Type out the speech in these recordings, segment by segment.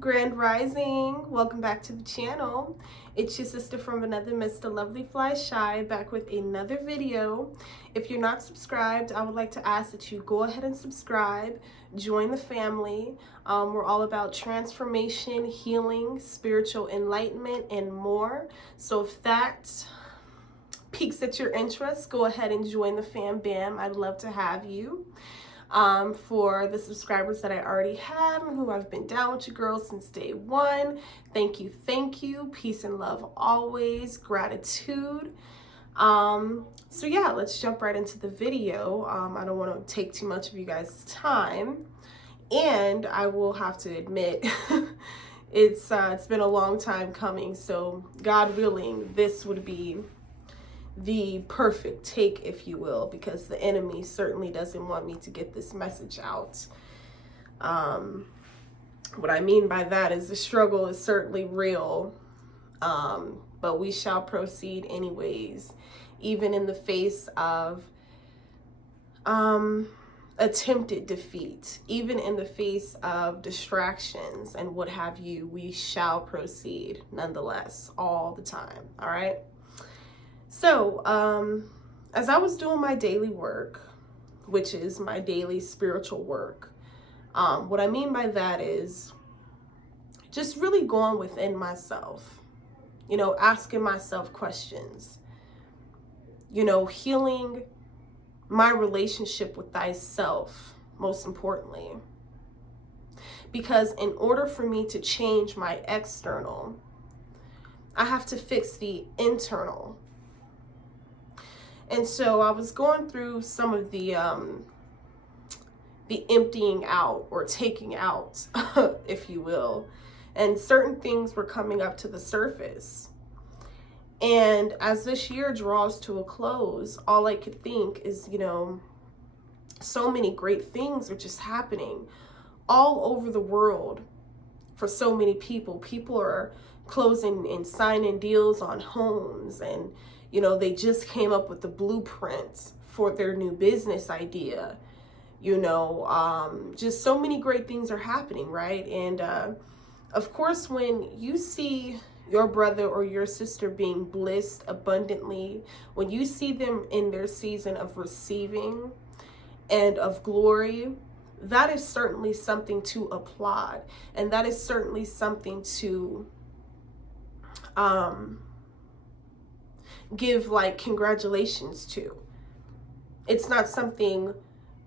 Grand Rising, welcome back to the channel. It's your sister from another Mr. Lovely Fly Shy, back with another video. If you're not subscribed, I would like to ask that you go ahead and subscribe, join the family. We're all about transformation, healing, spiritual enlightenment, and more. So if that piques at your interest, go ahead and join the fam bam. I'd love to have you. For the subscribers that I already have and who I've been down with you girls since day one, thank you, peace and love always, gratitude. So yeah, let's jump right into the video. I don't want to take too much of you guys' time, and I will have to admit it's been a long time coming, so God willing, this would be the perfect take, if you will, because the enemy certainly doesn't want me to get this message out. What I mean by that is the struggle is certainly real, but we shall proceed anyways, even in the face of attempted defeat, even in the face of distractions and what have you. We shall proceed nonetheless, all the time. All right. So, as I was doing my daily work, which is my daily spiritual work, what I mean by that is just really going within myself, asking myself questions, healing my relationship with thyself, most importantly. Because in order for me to change my external, I have to fix the internal. And so I was going through some of the emptying out or taking out, if you will, and certain things were coming up to the surface. And as this year draws to a close, all I could think is, so many great things are just happening all over the world for so many people. People are closing and signing deals on homes, and they just came up with the blueprints for their new business idea. Just so many great things are happening, right? And of course, when you see your brother or your sister being blessed abundantly, when you see them in their season of receiving and of glory, that is certainly something to applaud. And that is certainly something to give congratulations to. It's not something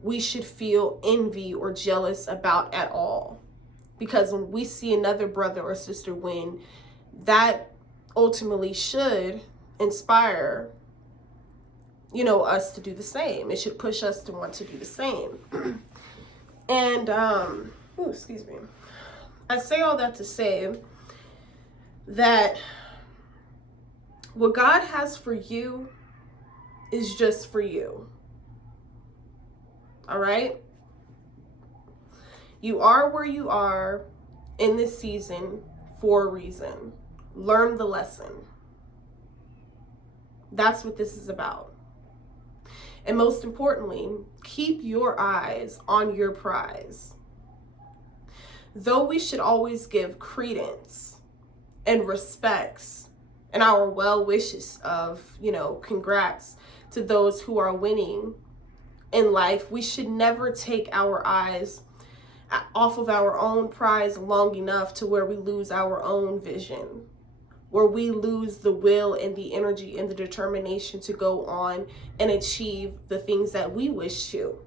we should feel envy or jealous about at all, because when we see another brother or sister win, that ultimately should inspire us to do the same. It should push us to want to do the same. And excuse me, I say all that to say that what God has for you is just for you. All right? You are where you are in this season for a reason. Learn the lesson. That's what this is about. And most importantly, keep your eyes on your prize. Though we should always give credence and respects and our well wishes of, congrats to those who are winning in life, we should never take our eyes off of our own prize long enough to where we lose our own vision, where we lose the will and the energy and the determination to go on and achieve the things that we wish to.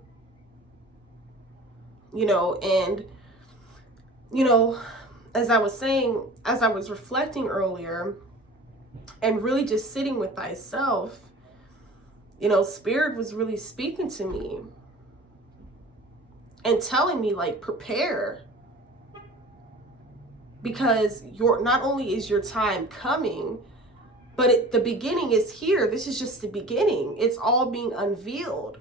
As I was saying, as I was reflecting earlier and really just sitting with thyself, Spirit was really speaking to me and telling me, prepare, because not only is your time coming, but the beginning is here. This is just the beginning. It's all being unveiled.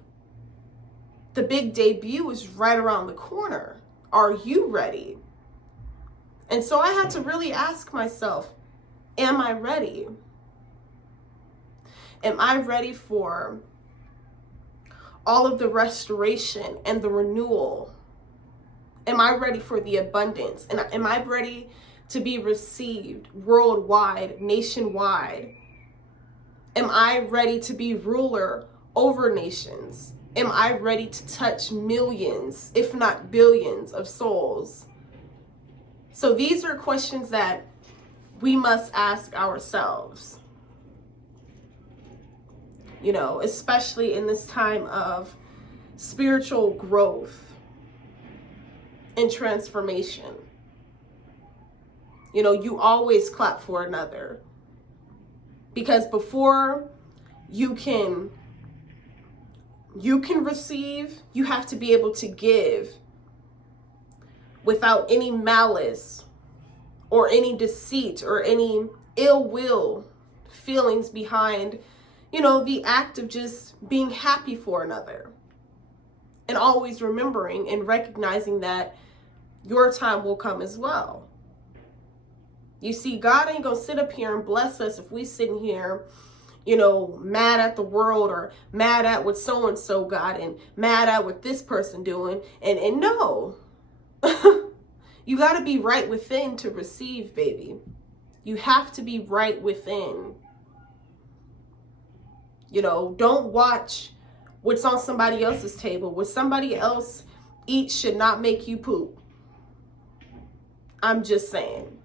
The big debut is right around the corner. Are you ready? And so I had to really ask myself, am I ready? Am I ready for all of the restoration and the renewal Am I ready for the abundance? And am I ready to be received worldwide, nationwide? Am I ready to be ruler over nations? Am I ready to touch millions, if not billions, of souls? So these are questions that we must ask ourselves, you know, especially in this time of spiritual growth and transformation. You know, you always clap for another, because before you can receive, you have to be able to give without any malice or any deceit or any ill will feelings behind, you know, the act of just being happy for another. And always remembering and recognizing that your time will come as well. You see, God ain't gonna sit up here and bless us if we sitting here, you know, mad at the world or mad at what so-and-so got and mad at what this person doing. And no, you got to be right within to receive, baby. You have to be right within. You know, don't watch what's on somebody else's table. What somebody else eats should not make you poop. I'm just saying.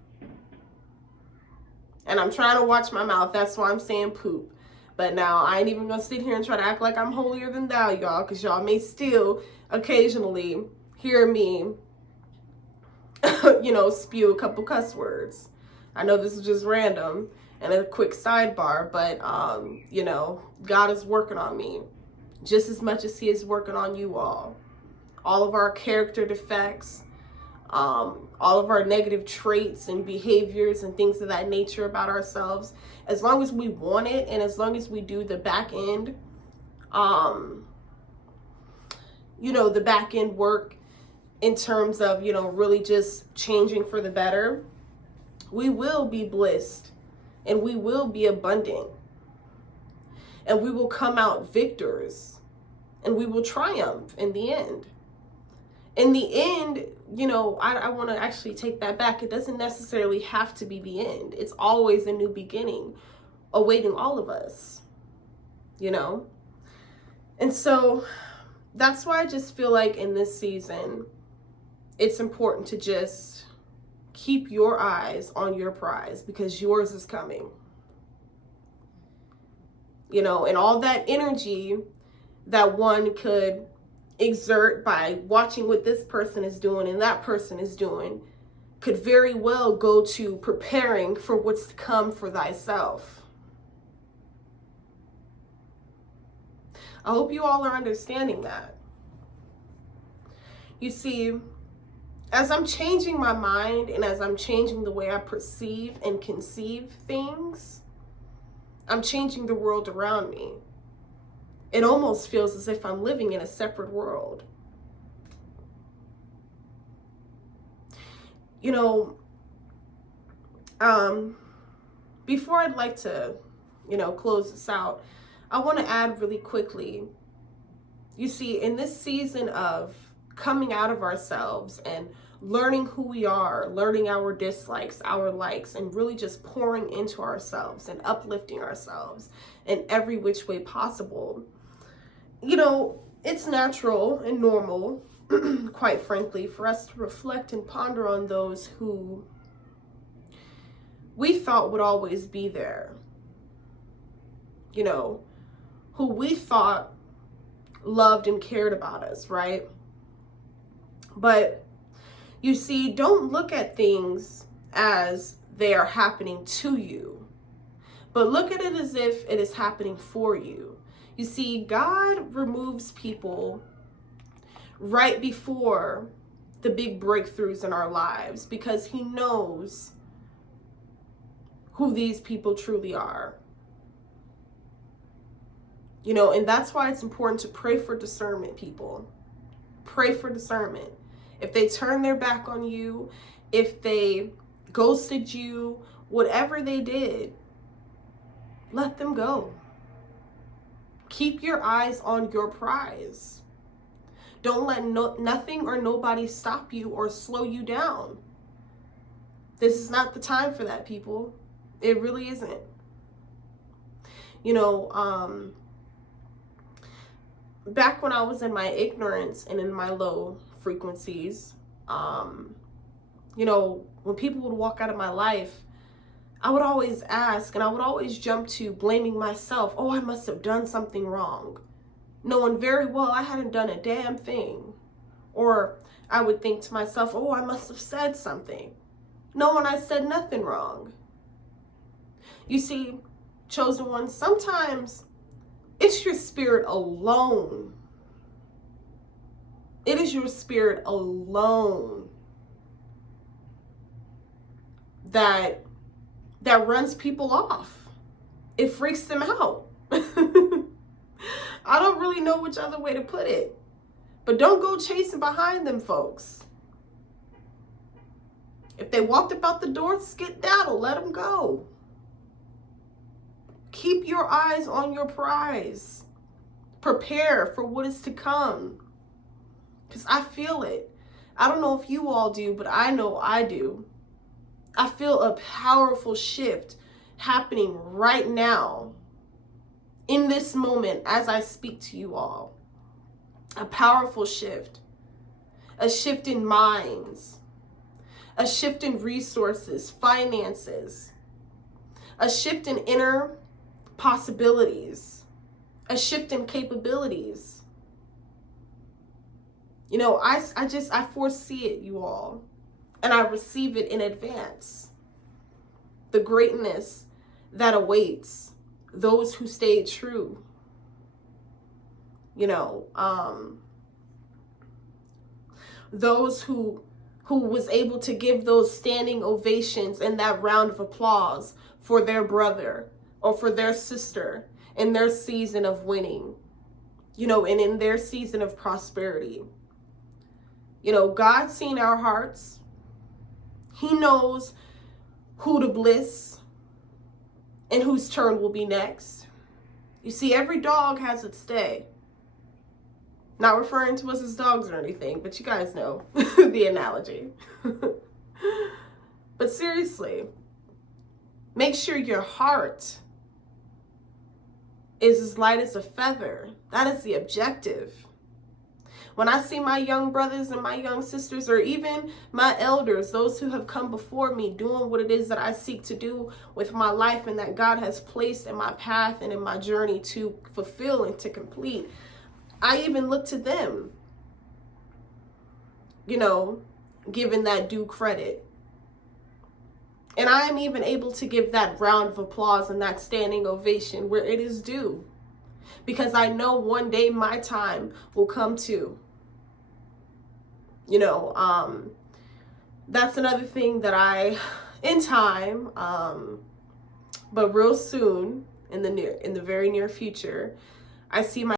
And I'm trying to watch my mouth. That's why I'm saying poop. But now I ain't even going to sit here and try to act like I'm holier than thou, y'all. Because y'all may still occasionally hear me, you know, spew a couple cuss words. I know this is just random and a quick sidebar. But, you know, God is working on me just as much as he is working on you all. All of our character defects, all of our negative traits and behaviors and things of that nature about ourselves, as long as we want it and as long as we do the back end, you know, the back end work in terms of, you know, really just changing for the better, we will be blessed and we will be abundant and we will come out victors and we will triumph in the end. In the end, you know, I want to actually take that back. It doesn't necessarily have to be the end. It's always a new beginning awaiting all of us, you know? And so that's why I just feel like in this season, it's important to just keep your eyes on your prize because yours is coming. You know, and all that energy that one could exert by watching what this person is doing and that person is doing could very well go to preparing for what's to come for thyself. I hope you all are understanding that. You see, as I'm changing my mind and as I'm changing the way I perceive and conceive things, I'm changing the world around me. It almost feels as if I'm living in a separate world. You know, before I'd like to, you know, close this out, I want to add really quickly, you see, in this season of coming out of ourselves and learning who we are, learning our dislikes, our likes, and really just pouring into ourselves and uplifting ourselves in every which way possible, you know, it's natural and normal, quite frankly, for us to reflect and ponder on those who we thought would always be there, you know, who we thought loved and cared about us, right? But you see, don't look at things as they are happening to you, but look at it as if it is happening for you. You see, God removes people right before the big breakthroughs in our lives because he knows who these people truly are. You know, and that's why it's important to pray for discernment, people. Pray for discernment. If they turn their back on you, if they ghosted you, whatever they did, let them go. Keep your eyes on your prize. Don't let nothing or nobody stop you or slow you down. This is not the time for that, people. It really isn't. You know, back when I was in my ignorance and in my low frequencies, you know, when people would walk out of my life, I would always ask, and I would always jump to blaming myself. Oh, I must have done something wrong, knowing very well I hadn't done a damn thing. Or I would think to myself, oh, I must have said something, knowing I said nothing wrong. You see, chosen ones, sometimes it's your spirit alone. It is your spirit alone that runs people off. It freaks them out. I don't really know which other way to put it. But don't go chasing behind them folks. If they walked about the door, skedaddle, let them go. Keep your eyes on your prize. Prepare for what is to come. Because I feel it. I don't know if you all do, but I know I do. I feel a powerful shift happening right now, in this moment, as I speak to you all. A powerful shift. A shift in minds. A shift in resources, finances. A shift in inner possibilities. A shift in capabilities. You know, I foresee it, you all. And I receive it in advance. The greatness that awaits those who stay true. You know, those who was able to give those standing ovations and that round of applause for their brother or for their sister in their season of winning, you know, and in their season of prosperity. You know, God's seen our hearts. He knows who to bliss and whose turn will be next. You see, every dog has its day. Not referring to us as dogs or anything, but you guys know the analogy. But seriously, make sure your heart is as light as a feather. That is the objective. When I see my young brothers and my young sisters, or even my elders, those who have come before me, doing what it is that I seek to do with my life and that God has placed in my path and in my journey to fulfill and to complete, I even look to them, you know, given that due credit. And I am even able to give that round of applause and that standing ovation where it is due. Because I know one day my time will come too. You know, that's another thing that in time, but real soon, in the very near future, I see my